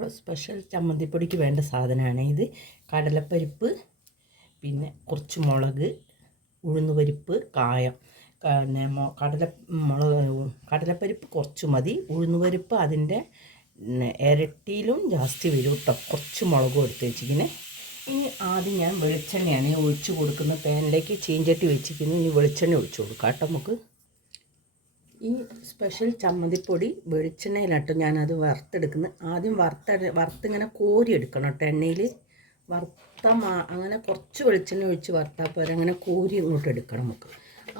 നമ്മൾ സ്പെഷ്യൽ ചമ്മന്തിപ്പൊടിക്ക് വേണ്ട സാധനമാണ് ഇത്. കടലപ്പരിപ്പ് പിന്നെ കുറച്ച് മുളക് ഉഴുന്നുപരിപ്പ് കായം. പിന്നെ കടല മുളക് കടലപ്പരിപ്പ് കുറച്ച് മതി. ഉഴുന്നുപരിപ്പ് അതിന്റെ ഇരട്ടിയിലും ജാസ്തി വരും കേട്ടോ കുറച്ച് മുളകും എടുത്ത് വെച്ചിങ്ങനെ ഇനി ആദ്യം ഞാൻ വെളിച്ചെണ്ണയാണ് ഒഴിച്ച് കൊടുക്കുന്ന പാനിലേക്ക് ചീഞ്ചട്ടി വെച്ചിരിക്കുന്നു. ഇനി വെളിച്ചെണ്ണ ഒഴിച്ച് കൊടുക്കാം കേട്ടോ നമുക്ക്. ഈ സ്പെഷ്യൽ ചമ്മന്തിപ്പൊടി വെളിച്ചെണ്ണയിലാട്ടോ ഞാനത് വറുത്തെടുക്കുന്നത് ആദ്യം വറുത്ത വറുത്തിങ്ങനെ കോരി എടുക്കണം കേട്ടോ എണ്ണയിൽ വറുത്ത അങ്ങനെ കുറച്ച് വെളിച്ചെണ്ണ ഒഴിച്ച് വറുത്താൽ പോരെ. അങ്ങനെ കോരി ഇങ്ങോട്ട് എടുക്കണം നമുക്ക്.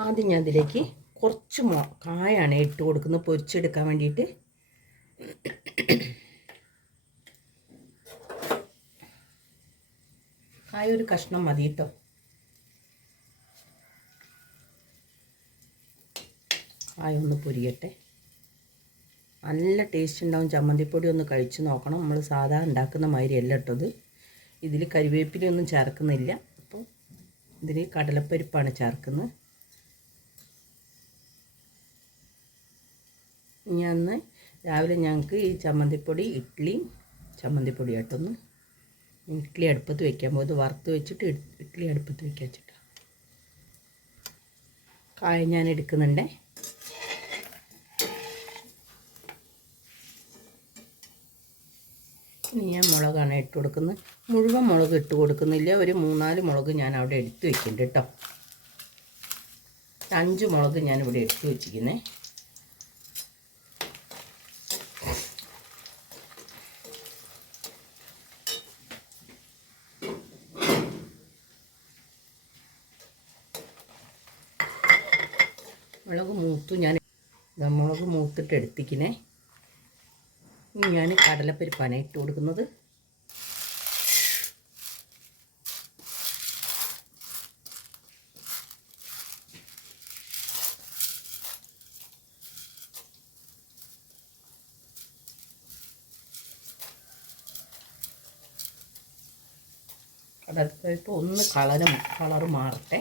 ആദ്യം ഞാൻ അതിലേക്ക് കുറച്ച് മോ കായാണ് ഇട്ട് കൊടുക്കുന്നത് പൊരിച്ചെടുക്കാൻ വേണ്ടിയിട്ട്. കായ ഒരു കഷ്ണം മതി കേട്ടോ. കായ ഒന്ന് പൊരിയട്ടെ. നല്ല ടേസ്റ്റ് ഉണ്ടാവും. ചമ്മന്തിപ്പൊടി ഒന്ന് കഴിച്ച് നോക്കണം. നമ്മൾ സാധാ ഉണ്ടാക്കുന്ന മാതിരി അല്ല ഇട്ടത് ഇത് ഇതിൽ കരിവേപ്പിലൊന്നും ചേർക്കുന്നില്ല. അപ്പോൾ ഇതിൽ കടലപ്പരിപ്പാണ് ചേർക്കുന്നത്. അന്ന് രാവിലെ ഞങ്ങൾക്ക് ഈ ചമ്മന്തിപ്പൊടി ഇഡ്ഡലി ചമ്മന്തിപ്പൊടി ആയിട്ടൊന്ന് ഇഡ്ഡലി അടുപ്പത്ത് വെക്കാൻ പോകുന്നത് വറുത്ത് വെച്ചിട്ട് ഇഡ്ഡലി അടുപ്പത്ത് വെക്കാൻ വെച്ചിട്ടാണ് കായ ഞാൻ എടുക്കുന്നുണ്ടേ. ഇനി ഞാൻ മുളകാണ് ഇട്ട് കൊടുക്കുന്നത്. മുഴുവൻ മുളക് ഇട്ട് കൊടുക്കുന്നില്ല. ഒരു മൂന്നാൽ മുളക് ഞാൻ അവിടെ എടുത്തു വെക്കുന്നുണ്ട് കേട്ടോ. അഞ്ച് മുളക് ഞാൻ ഇവിടെ എടുത്ത് വെച്ചിരിക്കുന്നേ. മുളക് മൂത്തു ഞാൻ മുളക് മൂത്തിട്ട് എടുത്തിക്കണേ ഞാൻ കടലപ്പരിപ്പാണ് ഇട്ട് കൊടുക്കുന്നത്. കടലപ്പരിപ്പ് ഒന്ന് കളറ് കളറ് മാറട്ടെ.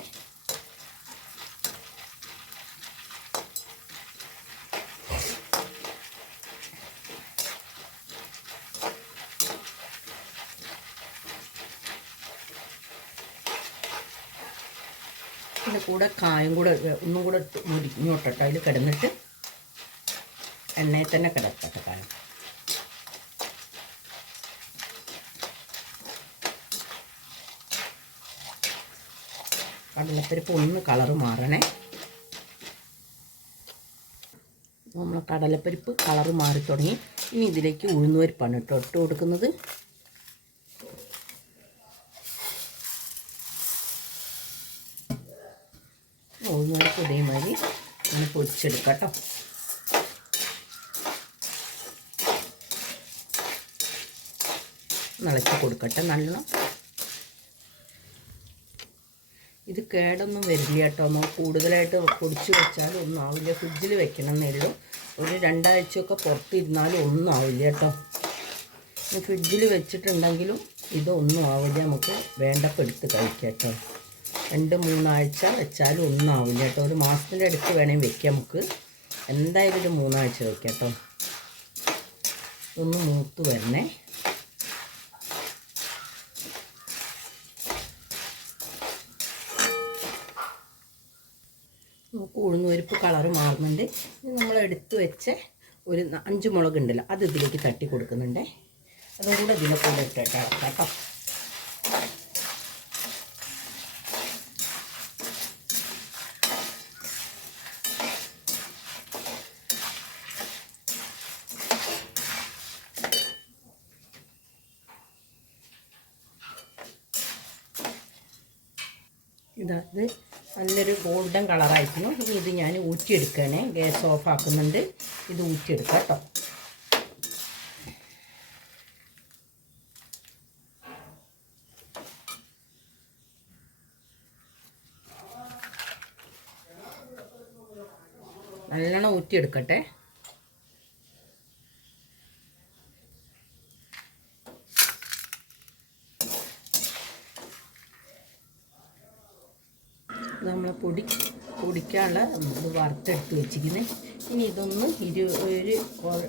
ഇതിന്റെ കൂടെ കായം കൂടെ ഒന്നും കൂടെ ഇട്ട് മുരിഞ്ഞോട്ടെ അതിൽ കിടന്നിട്ട് എണ്ണയിൽ തന്നെ കിടക്കട്ടെ കായം. കടലപ്പരിപ്പ് ഒന്ന് കളറ് മാറണേ. നമ്മൾ കടലപ്പരിപ്പ് കളറ് മാറി തുടങ്ങി ഇനി ഇതിലേക്ക് ഉഴുന്നുപരിപ്പാണ് കേട്ടോ ഇട്ട് കൊടുക്കുന്നത്. ഉഴുന്നുപരിപ്പ് ഇതേമാതിരി ഒന്ന് പൊരിച്ചെടുക്കാം കേട്ടോ. നിളച്ച് കൊടുക്കട്ടെ നല്ലോണം. ഇത് കേടൊന്നും വരില്ല കേട്ടോ. നമ്മൾ കൂടുതലായിട്ട് പൊടിച്ച് വെച്ചാൽ ഒന്നും ആവില്ല ഫ്രിഡ്ജിൽ വെക്കണം എന്നേ ഒരു രണ്ടാഴ്ചയൊക്കെ പുറത്തിരുന്നാലും ഒന്നും ആവില്ല കേട്ടോ. ഫ്രിഡ്ജിൽ വെച്ചിട്ടുണ്ടെങ്കിലും ഇതൊന്നും ആവില്ല. നമുക്ക് വേണ്ടപ്പെടുത്ത് കഴിക്കാം കേട്ടോ. രണ്ട് മൂന്നാഴ്ച വെച്ചാലും ഒന്നാവില്ല കേട്ടോ. ഒരു മാസത്തിന്റെ അടുത്ത് വേണമെങ്കിൽ വെക്കാം നമുക്ക്. എന്തായാലും ഒരു മൂന്നാഴ്ച വെക്കാം കേട്ടോ. ഒന്ന് മൂത്ത് വരണേ. നമുക്ക് ഉഴുന്നുപരിപ്പ് കളറ് മാറുന്നുണ്ട്. നമ്മൾ എടുത്ത് വെച്ച ഒരു അഞ്ച് മുളക് ഉണ്ടല്ലോ അത് ഇതിലേക്ക് തട്ടി കൊടുക്കുന്നുണ്ട്. കൂടെ ഇതിനെ കൂടെ കേട്ടോ. ഇതാ ഇത് നല്ലൊരു ഗോൾഡൻ കളറായിരിക്കുന്നു ഇനി ഇത് ഞാൻ ഊറ്റിയെടുക്കാനേ. ഗ്യാസ് ഓഫ് ആക്കുന്നുണ്ട് ഇത് ഊറ്റിയെടുക്കാം കേട്ടോ. നല്ലോണം ഊറ്റിയെടുക്കട്ടെ. നമ്മൾ പൊടി പൊടിക്കാനുള്ള ഇത് വറുത്തെടുത്ത് വെച്ചിരിക്കുന്നത് ഇനി ഇതൊന്ന് ഇരു ഒരു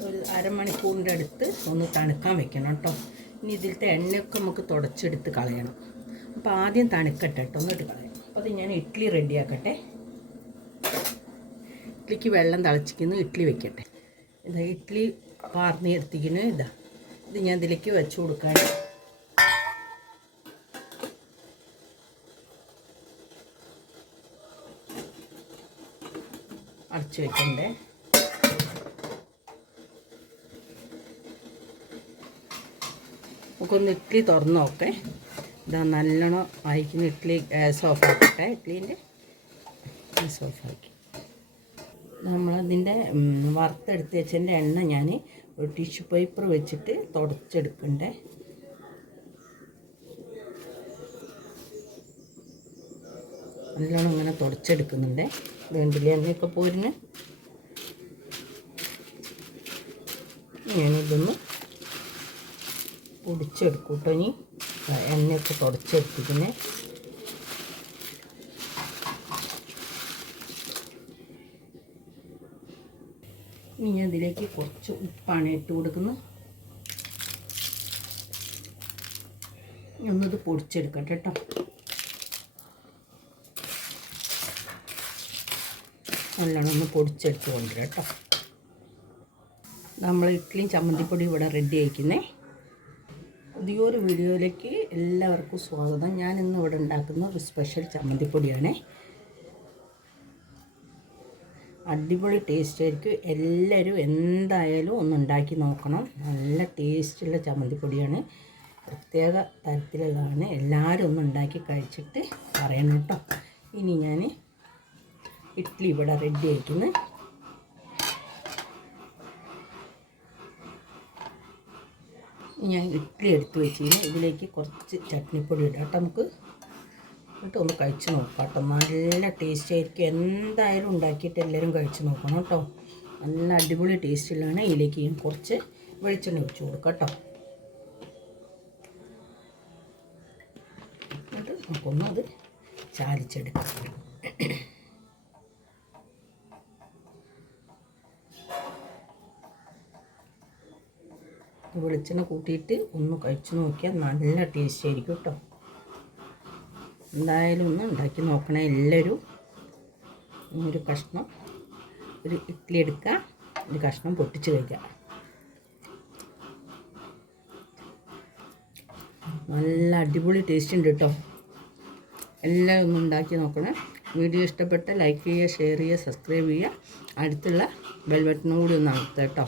ഒരു അരമണിക്കൂറിന്റെ അടുത്ത് ഒന്ന് തണുക്കാൻ വെക്കണം കേട്ടോ. ഇനി ഇതിലത്തെ എണ്ണയൊക്കെ നമുക്ക് തുടച്ചെടുത്ത് കളയണം. അപ്പോൾ ആദ്യം തണുക്കട്ടെ കേട്ടോ ഒന്നിട്ട് കളയണം അപ്പോൾ അത് ഞാൻ ഇഡ്ഡലി റെഡിയാക്കട്ടെ ഇഡ്ഡലിക്ക് വെള്ളം തിളച്ചിക്കുന്നു ഇഡ്ഡലി വെക്കട്ടെ. ഇതാ ഇഡ്ഡലി പാർന്ന് എടുത്തിക്കുന്നു ഇതാ. ഇത് ഞാൻ ഇതിലേക്ക് വെച്ച് കൊടുക്കാൻ അടച്ചു വെക്കണ്ടേ നമുക്കൊന്ന് ഇഡ്ഡലി തുറന്ന് നോക്കേ. ഇതാ നല്ലോണം ആയിക്കുന്ന ഇഡ്ഡലി ഗ്യാസ് ഓഫ് ആക്കട്ടെ. ഇഡ്ഡലീന്റെ ഗ്യാസ് ഓഫ് ആക്കി. നമ്മളതിന്റെ വറുത്തെടുത്ത് വെച്ചതിന്റെ എണ്ണ ഞാൻ ഒരു ടിഷ്യൂ പേപ്പർ വെച്ചിട്ട് തുടച്ചെടുക്കണ്ടേ. നല്ലോണം ഇങ്ങനെ തുടച്ചെടുക്കുന്നുണ്ട്. വേണ്ടില്ല എണ്ണയൊക്കെ പോരുന്ന്. ഞാനിതൊന്ന് പൊടിച്ചെടുക്കും കേട്ടോ ഇനി. എണ്ണയൊക്കെ തുടച്ചെടുത്തിക്കുന്നെ ഇനി ഞാൻ ഇതിലേക്ക് കുറച്ച് ഉപ്പാണ് ഇട്ട് കൊടുക്കുന്നത് ഒന്നത് പൊടിച്ചെടുക്കട്ടെ കേട്ടോ. നല്ലോണം ഒന്ന് പൊടിച്ചെടുത്ത് കൊണ്ടുവരാം കേട്ടോ. നമ്മൾ ഇഡ്ഡലിയും ചമ്മന്തിപ്പൊടി ഇവിടെ റെഡി ആയിക്കുന്നേ. പുതിയൊരു വീഡിയോയിലേക്ക് എല്ലാവർക്കും സ്വാഗതം. ഞാൻ ഇന്ന് ഇവിടെ ഉണ്ടാക്കുന്ന ഒരു സ്പെഷ്യൽ ചമ്മന്തിപ്പൊടിയാണേ. അടിപൊളി ടേസ്റ്റ് ആയിരിക്കും. എല്ലാവരും എന്തായാലും ഒന്ന് ഉണ്ടാക്കി നോക്കണം. നല്ല ടേസ്റ്റുള്ള ചമ്മന്തിപ്പൊടിയാണ്. പ്രത്യേക തരത്തിലുള്ളതാണ്. എല്ലാവരും ഒന്ന് ഉണ്ടാക്കി കഴിച്ചിട്ട് പറയണം കേട്ടോ. ഇനി ഞാൻ ഇഡ്ഡലി ഇവിടെ റെഡി ആയിരിക്കുന്നു ഞാൻ ഇഡ്ഡലി എടുത്ത് വെച്ചിരുന്നു ഇതിലേക്ക് കുറച്ച് ചട്നിപ്പൊടി ഇടാം കേട്ടോ നമുക്ക്. എന്നിട്ട് ഒന്ന് കഴിച്ച് നോക്കാം കേട്ടോ. നല്ല ടേസ്റ്റ് ആയിരിക്കും. എന്തായാലും ഉണ്ടാക്കിയിട്ട് എല്ലാവരും കഴിച്ച് നോക്കണം കേട്ടോ. നല്ല അടിപൊളി ടേസ്റ്റിലാണ് ഇതിലേക്ക് ഞാൻ കുറച്ച് വെളിച്ചെണ്ണ ഒഴിച്ച് കൊടുക്കാം കേട്ടോ. എന്നിട്ട് നമുക്കൊന്നത് ചാലിച്ചെടുക്കാം. വെളിച്ചെണ്ണ കൂട്ടിയിട്ട് ഒന്ന് കഴിച്ചു നോക്കിയാൽ നല്ല ടേസ്റ്റ് ആയിരിക്കും കേട്ടോ എന്തായാലും ഒന്ന് ഉണ്ടാക്കി നോക്കണേ എല്ലാവരും. ഒരു കഷ്ണം ഒരു ഇഡ്ഡലി എടുക്കുക ഒരു കഷ്ണം പൊട്ടിച്ച് കഴിക്കുക. നല്ല അടിപൊളി ടേസ്റ്റ് ഉണ്ട് കേട്ടോ എല്ലാം ഒന്ന് ഉണ്ടാക്കി നോക്കണേ. വീഡിയോ ഇഷ്ടപ്പെട്ട ലൈക്ക് ചെയ്യുക ഷെയർ ചെയ്യുക സബ്സ്ക്രൈബ് ചെയ്യുക. അടുത്തുള്ള ബെൽ ബട്ടനും കൂടി ഒന്ന് അമർത്തുക കേട്ടോ